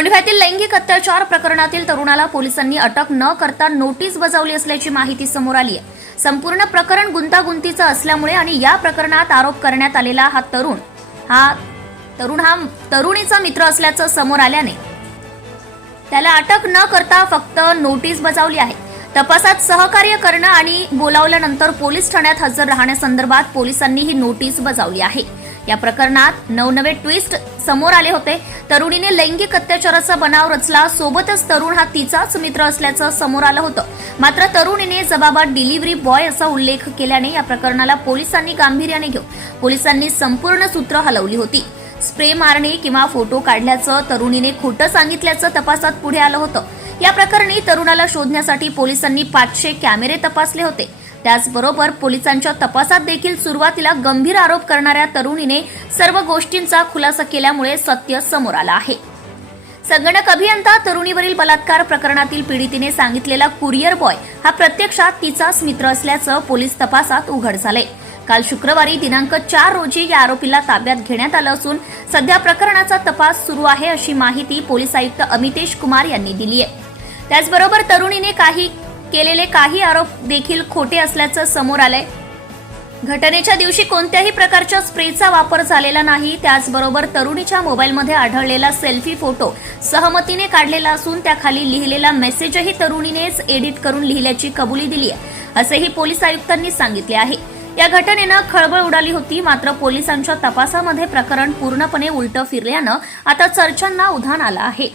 कोंढव्यातील लैंगिक अत्याचार प्रकरणातील तरुणाला पोलिसांनी अटक न करता नोटीस बजावली असल्याची माहिती समोर आली आहे. संपूर्ण प्रकरण गुंतागुंतीचं असल्यामुळे आणि या प्रकरणात आरोप करण्यात आलेला हा तरुण हा तरुण हा तरुणीचा मित्र असल्याचं समोर आल्याने त्याला अटक न करता फक्त नोटीस बजावली आहे. तपासात सहकार्य करणं आणि बोलावल्यानंतर पोलीस ठाण्यात हजर राहण्यासंदर्भात पोलिसांनी ही नोटीस बजावली आहे. या प्रकरणात नवनवे ट्विस्ट समोर आले होते. तरुणीने लैंगिक अत्याचाराचा बनाव रचला. सोबतच तरुण हा तिचाच मित्र असल्याचं समोर आलं होतं. मात्र तरुणीने जबाबात डिलिव्हरी बॉय असा उल्लेख केल्याने या प्रकरणाला पोलिसांनी गांभीर्याने घेऊन पोलिसांनी संपूर्ण सूत्र हलवली होती. स्प्रे मारणे किंवा फोटो काढल्याचं तरुणीने खोटं सांगितल्याचं तपासात पुढे आलं होतं. या प्रकरणी तरुणाला शोधण्यासाठी पोलिसांनी पाचशे कॅमेरे तपासले होते. त्याचबरोबर पोलिसांच्या तपासात देखील सुरुवातीला गंभीर आरोप करणाऱ्या तरुणीने सर्व गोष्टींचा खुलासा केल्यामुळे सत्य समोर आलं आहे. संगणक अभियंता तरुणीवरील बलात्कार प्रकरणातील पीडितीने सांगितलेला कुरिअर बॉय हा प्रत्यक्षात तिचाच मित्र असल्याचं पोलीस तपासात उघड झालंय. काल शुक्रवारी दिनांक चार रोजी या आरोपीला ताब्यात घेण्यात आलं असून सध्या प्रकरणाचा तपास सुरू आहे अशी माहिती पोलीस आयुक्त अमितेश कुमार यांनी दिली आहे त्याचबरोबर तरुणीने काही केलेले काही आरोप देखील खोटे असल्याचं समोर आलंय. घटनेच्या दिवशी कोणत्याही प्रकारच्या स्प्रेचा वापर झालेला नाही त्याचबरोबर तरुणीच्या मोबाईलमध्ये आढळलेला सेल्फी फोटो सहमतीने काढलेला असून त्याखाली लिहिलेला मेसेजही तरुणीनेच एडिट करून लिहिल्याची कबुली दिली आहे असेही पोलीस आयुक्तांनी सांगितले आहे. या घटनेनं खळबळ उडाली होती मात्र पोलिसांच्या तपासामध्ये प्रकरण पूर्णपणे उलटं फिरल्यानं आता चर्चांना उधाण आलं आहे.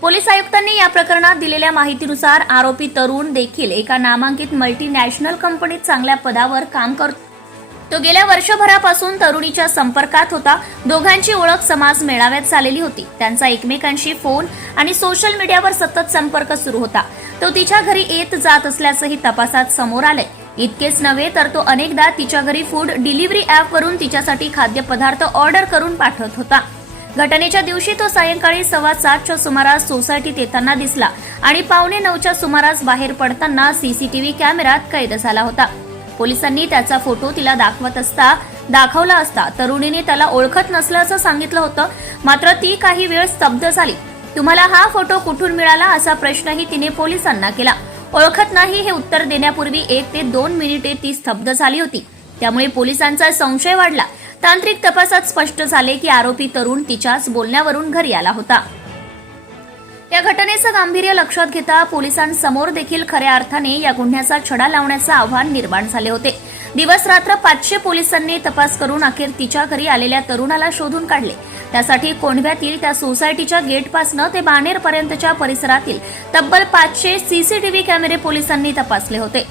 पोलीस आयुक्तांनी या प्रकरणात दिलेल्या माहितीनुसार आरोपी तरुण देखील एका नामांकित मल्टीनॅशनल कंपनीत चांगल्या पदावर काम करतो तो गेल्या वर्षभरापासून तरुणीच्या संपर्कात होता. दोघांची ओळख समाज मेळाव्यात झालेली होती. त्यांचा एकमेकांशी फोन आणि सोशल मीडियावर सतत संपर्क सुरू होता. तो तिच्या घरी येत जात असल्याचंही तपासात समोर आलंय. इतकेच नव्हे तर तो अनेकदा तिच्या घरी फूड डिलिव्हरी ॲपवरून तिच्यासाठी खाद्यपदार्थ ऑर्डर करून पाठवत होता. घटनेच्या दिवशी तो सायंकाळी सव्वा सातच्या सुमारास सोसायटीत येताना दिसला आणि पावणे नऊच्या सुमारास बाहेर पडताना सीसीटीव्ही कॅमेऱ्यात कैद झाला होता. पोलिसांनी त्याचा फोटो तिला दाखवत असता दाखवला असता तरुणीने त्याला ओळखत नसल्याचं सांगितलं होतं. मात्र ती काही वेळ स्तब्ध झाली. तुम्हाला हा फोटो कुठून मिळाला असा प्रश्नही तिने पोलिसांना केला. ओळखत नाही हे उत्तर देण्यापूर्वी एक ते दोन मिनिटे ती स्तब्ध झाली होती. त्यामुळे पोलिसांचा संशय वाढला. तांत्रिक तपासात स्पष्ट झाले की आरोपी तरुण तिच्याच बोलण्यावरून घरी आला होता. या घटनेचं गांभीर्य लक्षात घेता पोलिसांसमोर देखील खऱ्या अर्थाने या गुन्ह्याचा छडा लावण्याचं आव्हान निर्माण झाले होते. दिवस रात्र पाचशे पोलिसांनी तपास करून अखेर तिच्या घरी आलेल्या तरुणाला शोधून काढले. त्यासाठी कोंढव्यातील त्या सोसायटीच्या गेटपासनं ते बाणेरपर्यंतच्या परिसरातील तब्बल पाचशे सीसीटीव्ही कॅमेरे पोलिसांनी तपासले होते.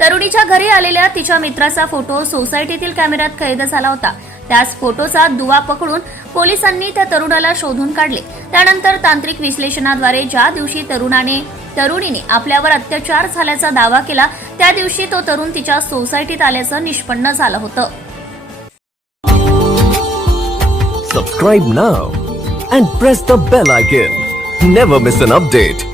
तरुणीच्या घरी आलेल्या तिच्या मित्राचा फोटो सोसायटीतील कॅमेऱ्यात कैद झाला होता. त्याच फोटोचा दुवा पकडून पोलिसांनी त्या तरुणाला शोधून काढले. त्यानंतर तांत्रिक विश्लेषणाद्वारे ज्या दिवशी तरुणाने तरुणीने आपल्यावर अत्याचार झाल्याचा दावा केला त्या दिवशी तो तरुण तिच्या सोसायटीत आल्याचं निष्पन्न झालं होतं. Subscribe now and press the bell icon never miss an update